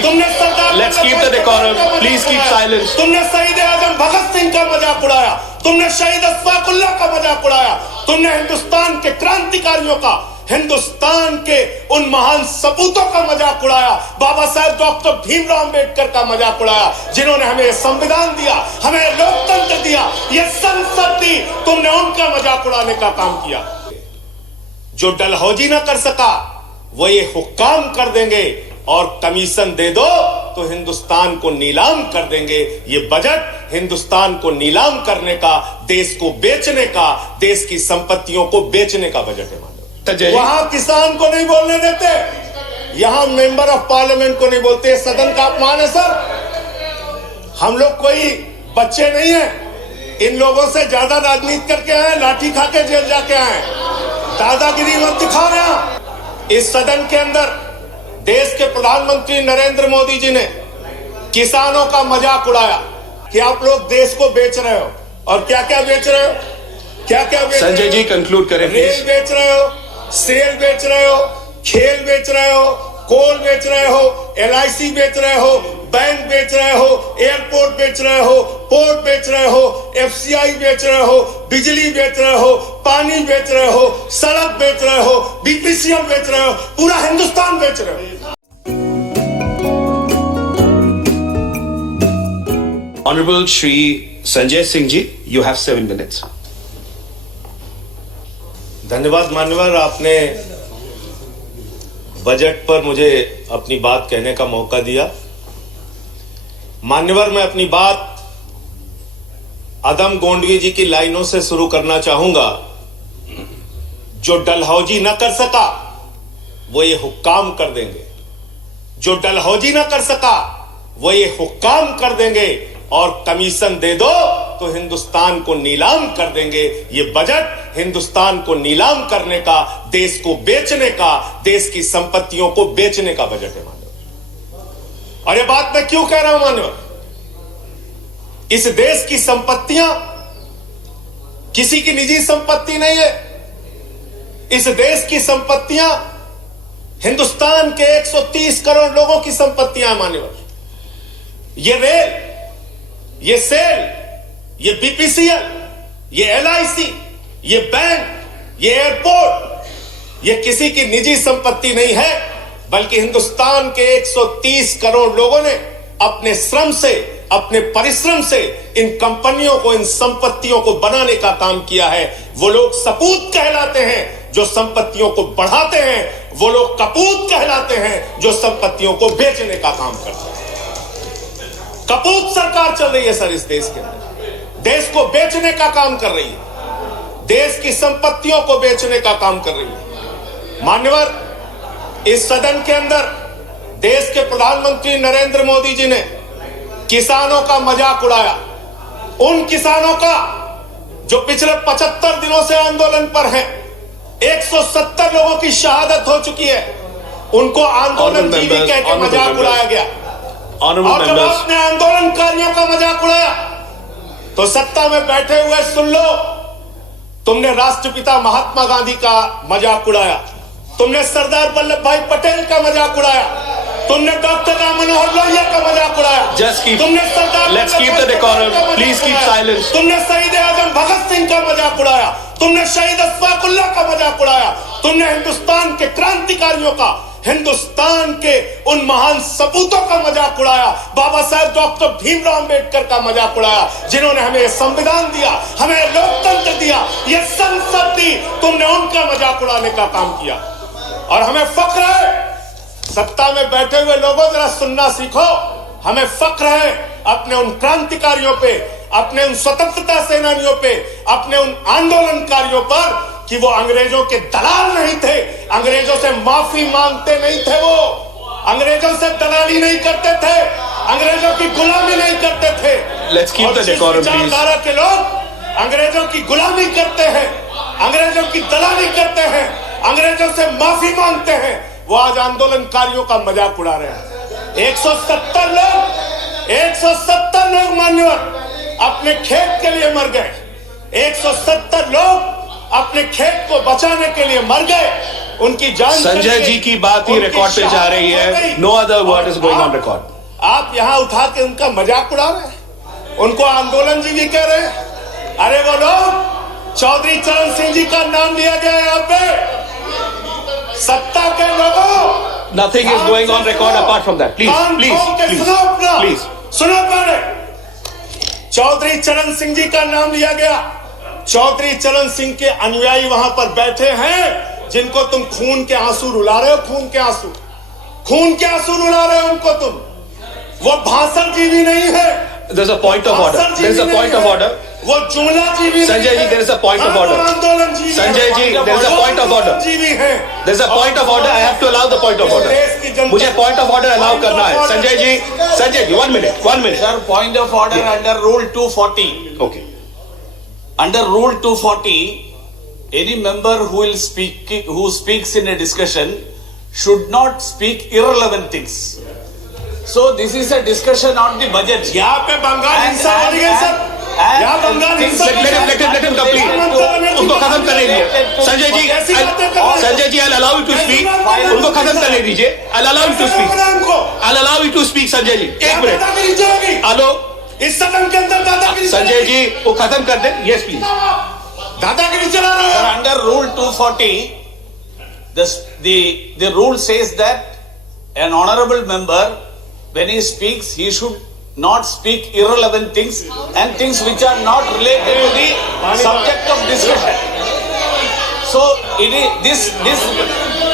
तुमने सरदार Let's keep the decorum. Please keep silence. तुमने शहीद आजम भगत सिंह का मजाक उड़ाया, तुमने शहीद अशफाकुल्लाह का मजाक उड़ाया, तुमने हिंदुस्तान के क्रांतिकारियों का, हिंदुस्तान के उन महान सपूतों का मजाक उड़ाया, बाबा साहेब डॉक्टर भीमराव अंबेडकर का मजाक उड़ाया, जिन्होंने हमें संविधान दिया, हमें लोकतंत्र दिया, ये संसद दी, तुमने उनका मजाक उड़ाने का काम किया। जो डलहौजी ना कर सका वो ये हुक्काम कर देंगे और कमीशन दे दो तो हिंदुस्तान को नीलाम कर देंगे। ये बजट हिंदुस्तान को नीलाम करने का, देश को बेचने का, देश की संपत्तियों को बेचने का बजट है। मानो वहां किसान को नहीं बोलने देते, यहां मेंबर ऑफ पार्लियामेंट को नहीं बोलते। सदन का अपमान है सर। हम लोग कोई बच्चे नहीं है, इन लोगों से ज्यादा राजनीति करके आए, लाठी खा के जेल जाके आए, दादागिरी मत दिखाओ। यहां इस सदन के अंदर देश के प्रधानमंत्री नरेंद्र मोदी जी ने किसानों का मजाक उड़ाया कि आप लोग देश को बेच रहे हो। और क्या क्या बेच रहे हो, क्या क्या बेच संजय जी कंक्लूड करें। रेल बेच रहे हो, सेल बेच रहे हो, खेल बेच रहे हो, कोल बेच रहे हो, LIC बेच रहे हो, बैंक बेच रहे हो, एयरपोर्ट बेच रहे हो, पोर्ट बेच रहे हो, FCI बेच रहे हो, बिजली बेच रहे हो, पानी बेच रहे हो, सड़क बेच रहे हो, BPCL बेच रहे हो, पूरा हिंदुस्तान बेच रहे हो। Honorable Shri Sanjay Singh ji, you have 7 minutes. धन्यवाद मान्यवर, आपने बजट पर मुझे अपनी बात कहने का मौका दिया। मान्यवर, मैं अपनी बात अदम गोंडवी जी की लाइनों से शुरू करना चाहूंगा। जो डलहौजी न कर सका वो ये हुक्काम कर देंगे, जो डलहौजी न कर सका वो ये हुक्काम कर देंगे और कमीशन दे दो तो हिंदुस्तान को नीलाम कर देंगे। ये बजट हिंदुस्तान को नीलाम करने का, देश को बेचने का, देश की संपत्तियों को बेचने का बजट है मानव। और ये बात मैं क्यों कह रहा हूं मानव, इस देश की संपत्तियां किसी की निजी संपत्ति नहीं है। इस देश की संपत्तियां हिंदुस्तान के 130 करोड़ लोगों की संपत्तियां मानव। ये रेल, ये सेल, ये BPCL, ये LIC, ये बैंक, ये एयरपोर्ट, ये किसी की निजी संपत्ति नहीं है, बल्कि हिंदुस्तान के 130 करोड़ लोगों ने अपने श्रम से, अपने परिश्रम से इन कंपनियों को, इन संपत्तियों को बनाने का काम किया है। वो लोग सपूत कहलाते हैं जो संपत्तियों को बढ़ाते हैं, वो लोग कपूत कहलाते हैं जो संपत्तियों को बेचने का काम करते हैं। कपूत सरकार चल रही है सर इस देश के अंदर, देश को बेचने का काम कर रही है, देश की संपत्तियों को बेचने का काम कर रही है। मान्यवर, इस सदन के अंदर देश के प्रधानमंत्री नरेंद्र मोदी जी ने किसानों का मजाक उड़ाया, उन किसानों का जो पिछले 75 दिनों से आंदोलन पर हैं। 170 लोगों की शहादत हो चुकी है, उनको आंदोलनजीवी कह के मजाक उड़ाया गया। और जब आपने आंदोलनकारियों का मजाक उड़ाया तो सत्ता में बैठे हुए सुन लो, तुमने राष्ट्रपिता महात्मा गांधी का मजाक उड़ाया, तुमने सरदार वल्लभ भाई पटेल का मजाक उड़ाया, तुमने डॉक्टर राम मनोहर लोहिया का मजाक उड़ाया, तुमने सरदार Let's keep the decorum. Please keep silence. तुमने शहीद आजम भगत सिंह का मजाक उड़ाया, तुमने शहीद अशफाकुल्लाह का मजाक उड़ाया, तुमने हिंदुस्तान के क्रांतिकारियों का, हिंदुस्तान के उन महान सपूतों का मजाक उड़ाया, बाबा साहेब डॉक्टर भीमराव अंबेडकर का मजाक उड़ाया, जिन्होंने हमें संविधान दिया, हमें लोकतंत्र दिया, ये संसद दी, तुमने उनका मजाक उड़ाने का काम किया। और हमें फख्र है, सत्ता में बैठे हुए लोगों जरा सुनना सीखो, हमें फख्र है अपने उन क्रांतिकारियों पे, अपने उन स्वतंत्रता सेनानियों पे, अपने उन आंदोलनकारियों पर कि वो अंग्रेजों के दलाल नहीं थे, अंग्रेजों से माफी मांगते नहीं थे, वो अंग्रेजों से दलाली नहीं करते थे, अंग्रेजों की गुलामी नहीं करते थे। Let's keep the decorum, please. विचारधारा के लोग अंग्रेजों की गुलामी करते हैं, अंग्रेजों की दलाली करते हैं, अंग्रेजों से माफी मांगते हैं, वो आज आंदोलनकारियों का मजाक उड़ा रहे हैं। 170 लोग मान्यवर अपने खेत के लिए मर गए, 170 लोग अपने खेत को बचाने के लिए मर गए, उनकी जान संजय चली जी गई, की बात ही उनकी रिकॉर्ड पे जा रही शहादत हो है. गई। No other word is going on आप- रिकॉर्ड. आप यहाँ उठा के उनका मजाक उड़ा रहे हैं, उनको आंदोलन जी भी कह रहे हैं. अरे वो लोग चौधरी चरण सिंह जी का नाम लिया गया यहाँ पे. सत्ता के लोगों, Nothing is going on record apart from that. Please, can't please, खोल के please, सुनो अपना, please. सुनो पहले. चौधरी चरण सिंह जी का नाम लिया गया. चौधरी चरण सिंह के अनुयायी वहां पर बैठे हैं, जिनको तुम खून के आंसू रुला रहे हो. खून के आंसू रुला रहे हो उनको तुम. वो भाषण जी भी नहीं है. There's a point of order. भाषण जी There's a भी point नहीं of है. order. वो जुमला जी भी संजय नहीं जी, है. there is a point of हाँ, order. वो आंदोलन जी भी संजय है. जी, there is a point of order. जी भी है. There's a point of order. I have to allow the point of order. देश की जनता- मुझे point of order allow करना है. Sanjay ji, 1 minute. Sir, point of order under Rule 240. Okay. Under Rule 240, any member who speaks in a discussion should not speak irrelevant things. So this is a discussion on the budget. यहाँ पे बंगाल हिंसा बढ़ गई sir. यहाँ बंगाल हिंसा Let him complete. उनको खत्म करने दीजिए. Sanjay ji, I'll allow you to speak. उनको खत्म करने दीजिए. I'll allow you to speak. I'll allow you to speak, Sanjay ji. 1 minute. दादागिरी चलेगी. हेलो, इस सदन के अंदर दादागिरी संजय चलेगी. जी, वो खत्म कर दे. Yes, please. दादागिरी चला रहे Sir, हो. under Rule 240, the rule says that an honorable member, when he speaks, he should not speak irrelevant things and things which are not related to the subject of discussion. So it is this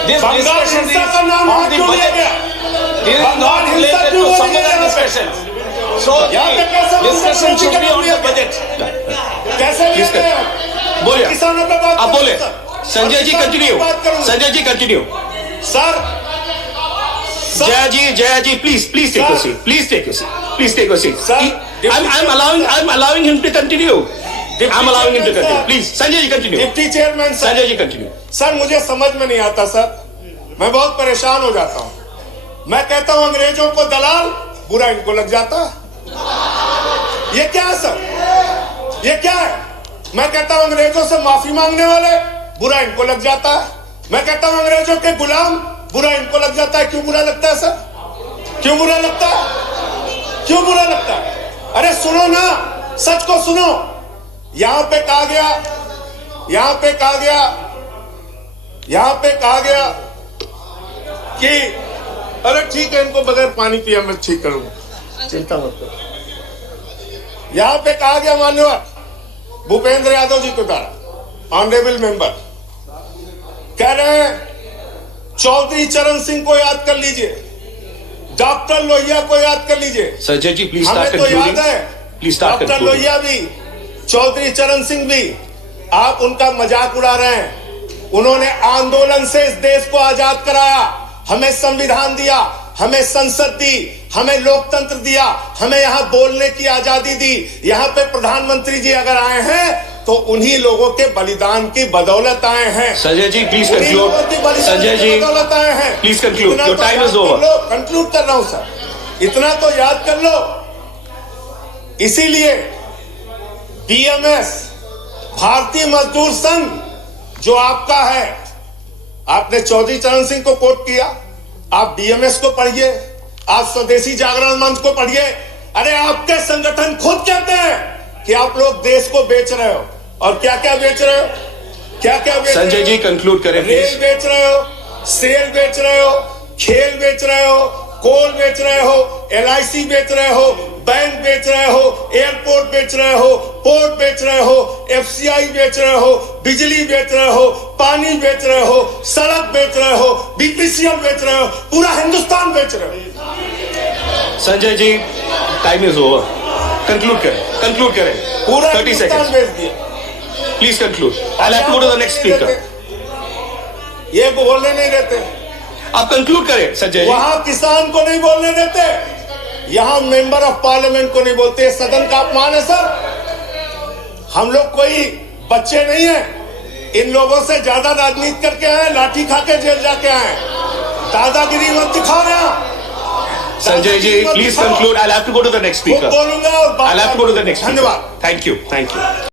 Bengal discussion हिंसा is का नाम on यहाँ the क्यों लिया budget. गया? It is Bengal not हिंसा related क्यों to बोली some गई other यहाँ पे? discussions. So यहाँ पे कैसे the discussion should be on the लिया गया? budget. कैसे लिया Please कर. गया? बोलिए. किसानों पे बात आप करूं, बोले. सर. संजय जी, किसान पे कंटिन्यू. बात करूं. Sanjay ji, continue. Sir Jaya ji, please take Sir. a seat. Please take a seat. Please take a seat. Sir, I'm allowing him to continue. I'm allowing him to Chairman, continue. sir. Please, Sanjay ji, continue. Deputy chairman sir. Sanjay ji, continue. Sir मुझे समझ में नहीं आता sir. मैं बहुत परेशान हो जाता हूँ. मैं कहता हूँ अंग्रेजों को दलाल, बुरा इनको लग जाता. ये क्या है सर? ये क्या है? मैं कहता हूँ अंग्रेजों से माफी मांगने वाले, बुरा इनको लग जाता है. मैं कहता हूँ अंग्रेजों के गुलाम, बुरा इनको लग जाता है. क्यों बुरा लगता है सर? क्यों बुरा लगता है? क्यों बुरा लगता है? अरे सुनो ना, सच को सुनो. यहां पे कहा गया कि अरे ठीक है, इनको बगैर पानी पिया मैं ठीक करूंगा, चिंता मत करो. यहां पे कहा गया मान्यवर भूपेंद्र यादव जी के द्वारा, ऑनरेबल मेंबर कह रहे हैं चौधरी चरण सिंह को याद कर लीजिए, डॉक्टर लोहिया को याद कर लीजिए. Sanjay ji, please start हमें तो concluding. याद है Please start doctor concluding. Lohia भी, चौधरी चरण सिंह भी. आप उनका मजाक उड़ा रहे हैं. उन्होंने आंदोलन से इस देश को आजाद कराया, हमें संविधान दिया, हमें संसद दी, हमें लोकतंत्र दिया, हमें यहाँ बोलने की आजादी दी. यहाँ पे प्रधानमंत्री जी अगर आए हैं तो उन्हीं लोगों के बलिदान की बदौलत आए हैं. Sanjay ji, please उन्हीं conclude. लोगों के बलिदान Sanjay की ji, बदौलत आए हैं. please conclude. इतना Your तो time याद is कर over. लो. कंक्लूड कर रहा हूं सर. इतना तो याद कर लो. इसीलिए बीएमएस, भारतीय मजदूर संघ जो आपका है, आपने चौधरी चरण सिंह को कोट किया. आप बीएमएस को पढ़िए, आप स्वदेशी जागरण मंच को पढ़िए. अरे आपके संगठन खुद कहते हैं कि आप लोग देश को बेच रहे हो. और क्या क्या बेच रहे हो? क्या क्या बेच Sanjay रहे ji, हो? conclude करें रेल please. बेच रहे हो, सेल बेच रहे हो, खेल बेच रहे हो, कोल बेच रहे हो, एलआईसी बेच रहे हो, बैंक बेच रहे हो, एयरपोर्ट बेच रहे हो, पोर्ट बेच रहे हो, एफसीआई बेच रहे हो, बिजली बेच रहे हो, पानी बेच रहे हो, सड़क बेच रहे हो, बीपीसीएल बेच रहे हो, पूरा हिंदुस्तान बेच रहे हो. Sanjay ji, time is over. Conclude करें. पूरा 30 हिंदुस्तान seconds. बेच दिया. Please conclude. I'll have to go to the next speaker. ये बोलने नहीं देते. आप conclude करें, Sanjay ji. वहां किसान को नहीं बोलने देते, यहां मेंबर ऑफ पार्लियामेंट को नहीं बोलते. सदन का अपमान है सर. हम लोग कोई बच्चे नहीं हैं. इन लोगों से ज्यादा राजनीति करके आए, लाठी खा के जेल जाके आए. दादागिरी मत दिखाओ यहाँ. Sanjay ji, please conclude. I'll have to go to the next speaker. बोलूंगा और बात I'll have to go to the next speaker. धन्यवाद. Thank you.